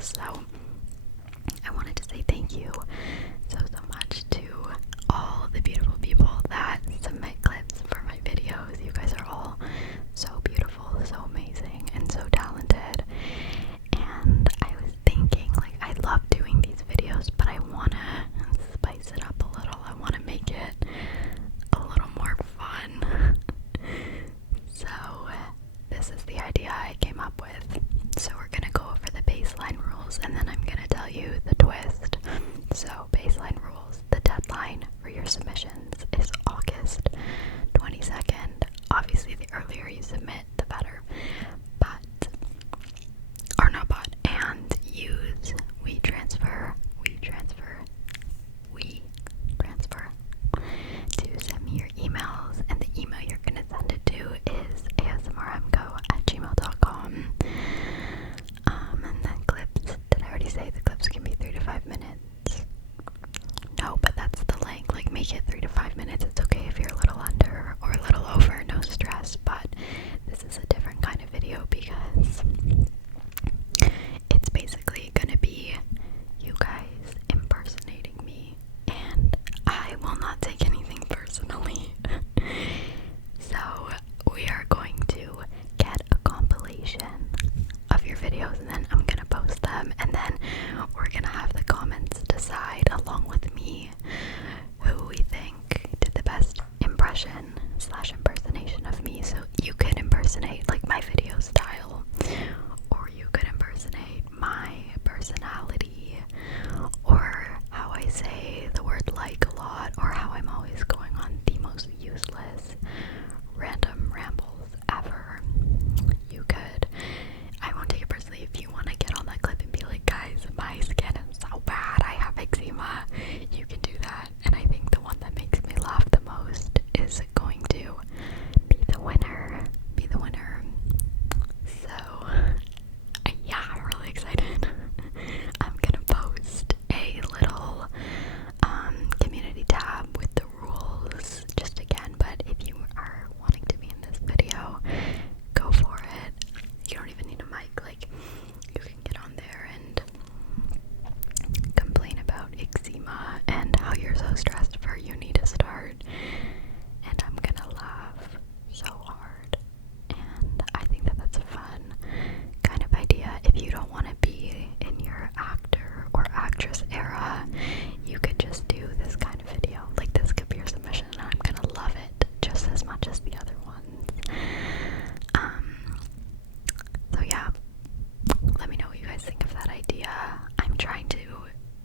So I wanted to say thank you so much to all the beautiful people that submit clips for my videos. You guys are all so beautiful, so amazing, and so talented. And I was thinking, like, I love doing these videos, but I want to spice it up a little. I want to make it a little more fun. So this is the idea I came up with. So we're going to go over the baseline rules, and then I'm going to tell you the twist. So baseline rules. The deadline for your submissions is August 22nd. Obviously, the earlier you submit, the better. And use WeTransfer to send me your emails, and the email you're going to send it to is asmrmco@gmail.com. And then clips, did I already say the clips can be 3 to 5 minutes? No, but that's the length. Like, make it 3 to 5 minutes. It's okay if you're a little under or a little over, no stress. But this is a different kind of video because it's basically gonna be you guys impersonating me, and I will not take anything personally. So we are going to get a compilation of your videos, and then I'm gonna post them, and then we're gonna have the comments decide along with me who we think did the best impression/impersonation of me. So you could impersonate like my video style, or you could impersonate my personality, or how I say the word like a lot, or how I'm always going on the most useless random rambles ever. You could, I won't take it personally if you want to get on that clip and be like, guys, my skin is so bad, I have eczema. You can do that, and I think the one that makes me laugh the most is going to be the winner. So yeah, I'm really excited. I'm gonna post a little community tab with the rules just again, but if you are wanting to be in this video, go for it. You don't even need a mic, like, you can get on there and complain about eczema and how you're so stressed for uni to start, and I'm gonna laugh so hard. And I think that that's a fun kind of idea. If you don't want to be in your actor or actress era, you could just do this kind of video. Like, this could be your submission, and I'm gonna love it just as much as the other ones. So yeah, let me know what you guys think of that idea. I'm trying to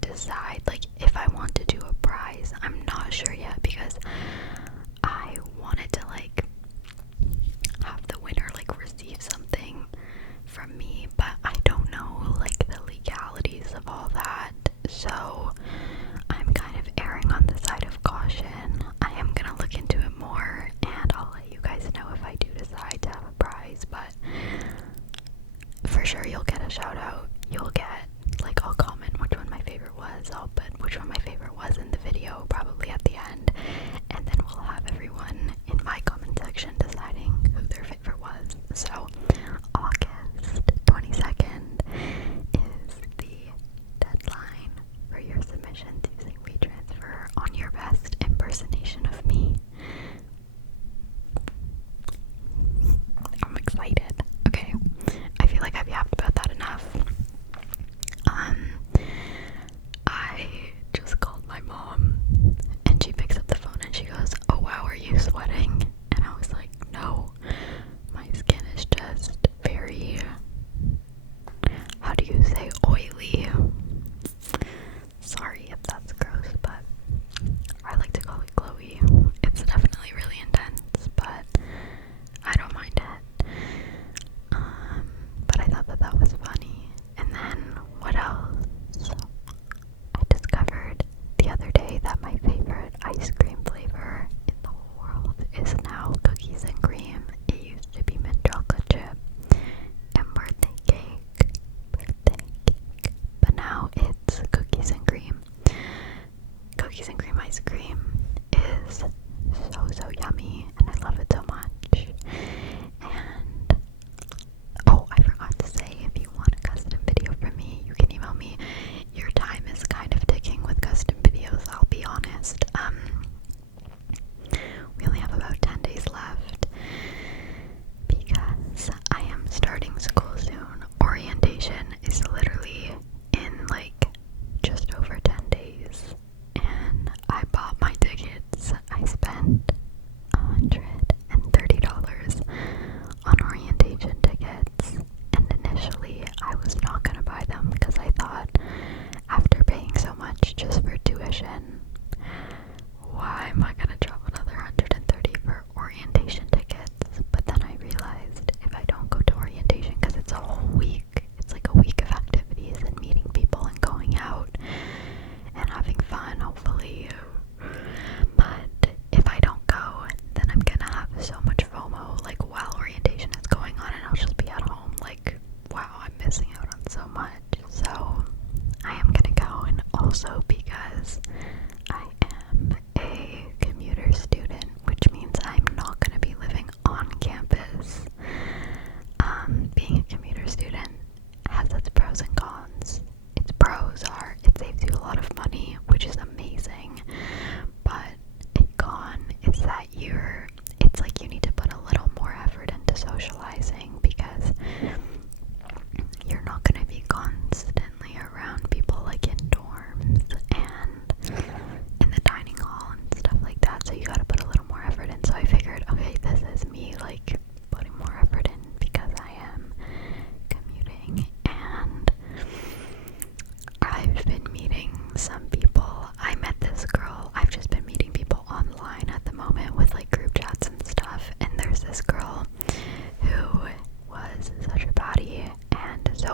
decide, like, if I want to do a prize. I'm not sure yet, because I wanted to, like, have the winner, like, receive something from me, but I don't know, like, the legalities of all that, so I'm kind of erring on the side of caution. I am gonna look into it more, and I'll let you guys know if I do decide to have a prize, but for sure you'll get a shout out. You'll get, like, I'll comment which one my favorite was, I'll put which one my favorite was in the video, probably at the end, and then we'll have everyone in my comment section deciding who their favorite was. So August 22nd is the deadline for your submissions using WeTransfer on your best impersonation of me. I'm excited. Okay, I feel like I've yapped about that enough. I just called my mom, and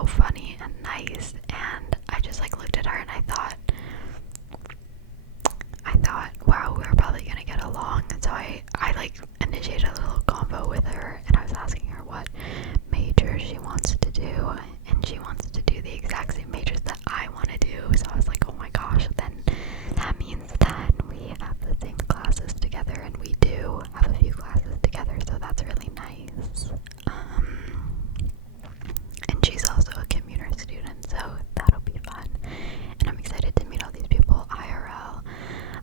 so funny and nice, and I just like looked at her and I thought, wow, we're probably gonna get along. And so I like initiated a little convo with her, and I was asking her what major she wants to do, and she wants to do the exact same majors that I want to do. So I was like, oh my gosh, then that means that we have the same classes together, and we do have a few classes together, so that's really nice. And she's also a commuter student, so that'll be fun. And I'm excited to meet all these people IRL.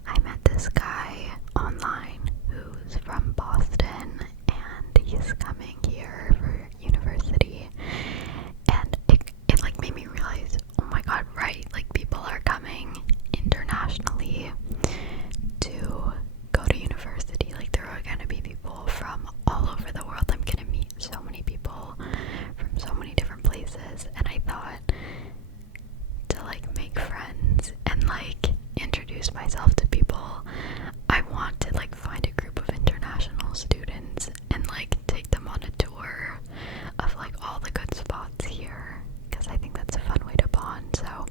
I met this guy online who's from Boston, and he's coming here for university. And it like made me realize, oh my god, right, like people are coming internationally to go to university. Like there are gonna be people from all over the world. I'm gonna meet so many people from so many different places, and I thought to like make friends and like introduce myself to people, I want to like find a group of international students and like take them on a tour of like all the good spots here, because I think that's a fun way to bond. So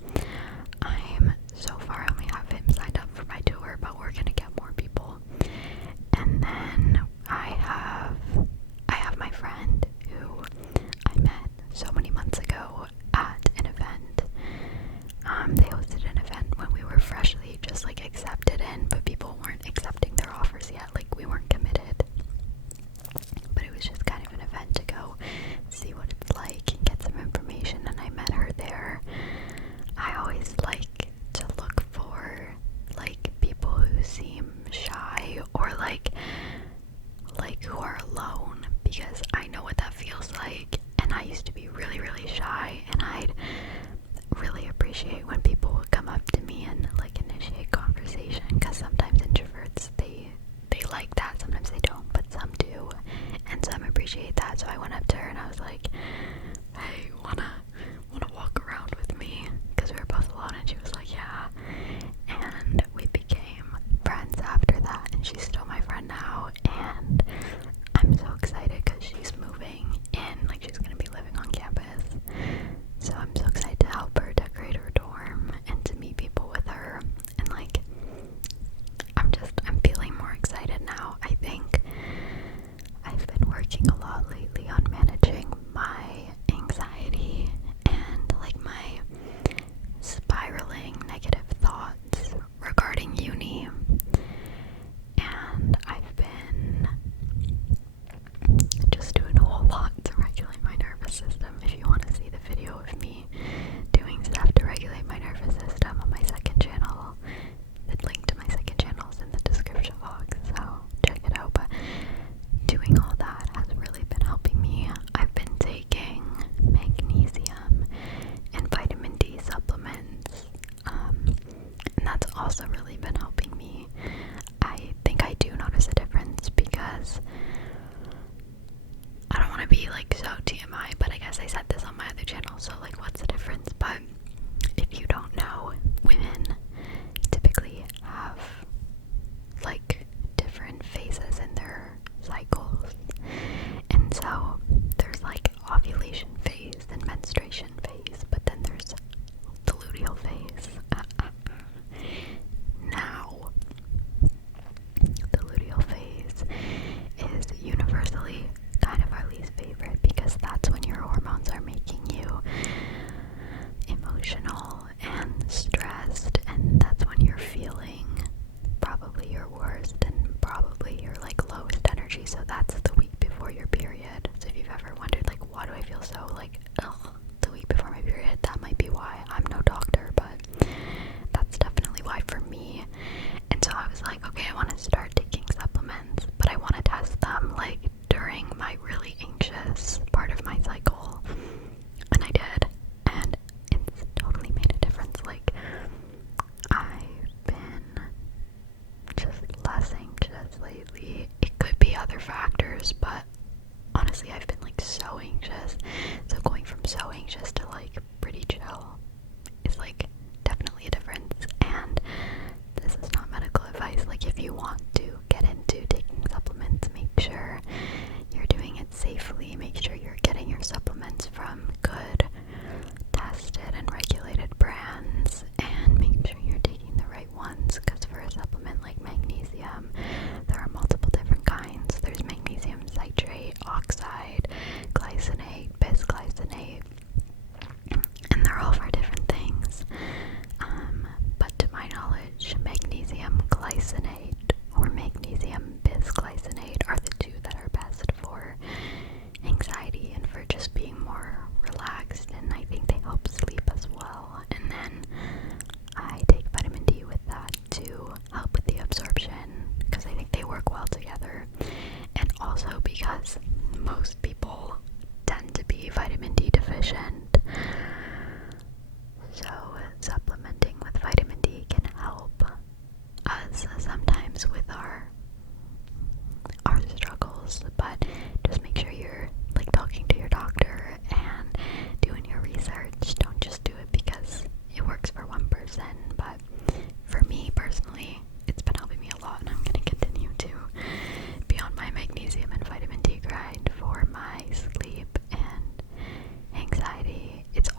I'm so far I only have him signed up for my tour, but we're gonna get more people. And then I have my friend who I met so many months ago at an event. They hosted an event when we were freshly just like accepted in, but people weren't accepting their offers yet, like we weren't committed. But it was just kind of an event to go see what it's like and get some information, and I met her there. I always like to look for like people who seem shy or like who are alone, because I know what that feels like, and I used to be really, really shy, and I'd really appreciate when people would come up to me and like initiate conversation, because sometimes introverts they like that, sometimes they don't, but some do, and some appreciate that. So I went up to her and I was like, hey, wanna walk around with me, because we were both alone, and she was like, yeah, and we became friends after that, and she's still my friend now. And I'm so excited because she's moving in, like she's gonna be living on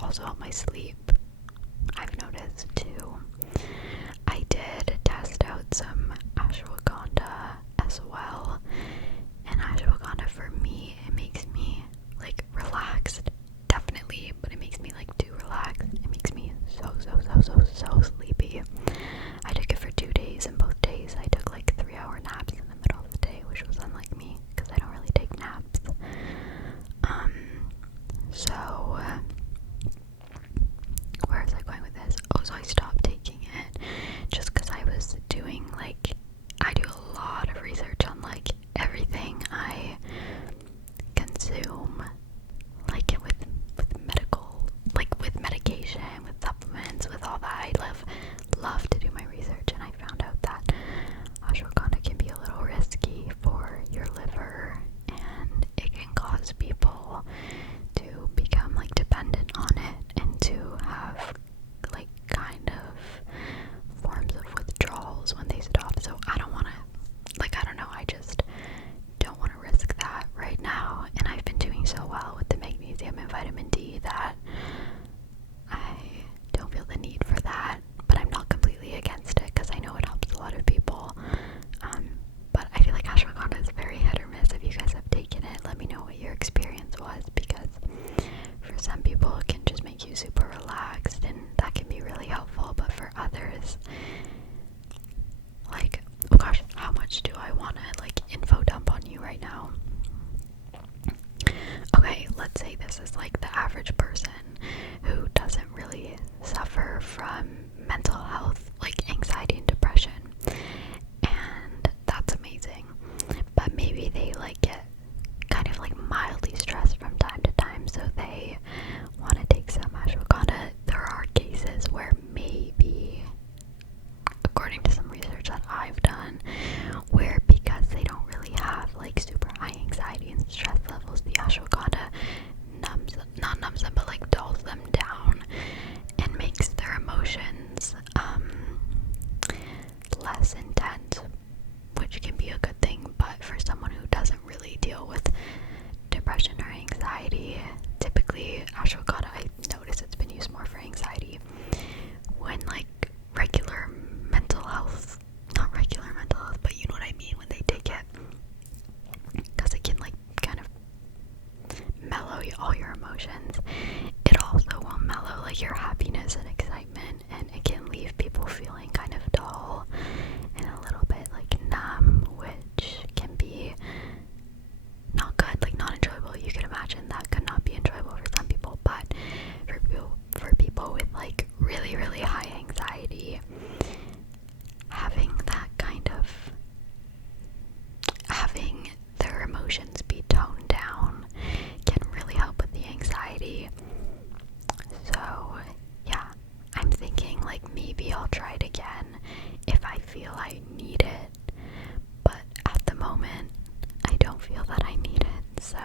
also help my sleep, I've noticed too. I did test out some ashwagandha as well, and ashwagandha for me, it makes me like relaxed, definitely, but it makes me like too relaxed. It makes me so sleepy. I took it for 2 days, and both days I took like 3-hour naps in the middle of the day, which was unlike me because I don't really take naps. So where was I going with this? Oh, so I stopped taking it just because I was doing like, I do a lot of research on like everything I consume, like with medical, like with medication, with supplements, with all that. I love to do my research, and I found out that ashwagandha can be a little risky for your liver, and it can cause people to become like dependent on it and to have like kind of forms of withdrawals when they stop. So I don't want to, like, I don't know, I just don't want to risk that right now. And I've been doing so well with the magnesium and vitamin D that I don't feel the need for that, but I'm not completely against it because I know it helps a lot of people. But I feel like ashwagandha is very hit or miss. If you guys have taken it, let me know what your experience was, because for some people it can just make you super relaxed, and that can be really helpful, but for others, like, oh gosh, how much do I want to like info dump on you right now? Okay, let's say this is like the average person who doesn't really suffer from mental health, like anxiety and depression, and that's amazing. But maybe they like get kind of like mildly stressed from time to time, so they want to take some ashwagandha. There are cases where maybe, according to some research that I've done, where because they don't really have like super high anxiety and stress levels, the ashwagandha not numbs them, but like dulls them down and makes their emotions less intense, which can be a good thing. But for someone who doesn't really deal with depression or anxiety, typically ashwagandha, I notice it's been used more for anxiety when like regular mental health, not regular mental health, but you know what I mean, when they take it, because it can like kind of mellow all your emotions. It also will mellow like your happiness and excitement, and it can leave people feeling kind of dull and a little bit like numb, which can be not good, like not enjoyable. You can imagine that could not be enjoyable for some people, but for people with like really high anxiety, having that kind of, having their emotions be toned down can really help with the anxiety. So yeah, I'm thinking like maybe I'll try it again if I feel I need it, but at the moment I don't feel that I need it. So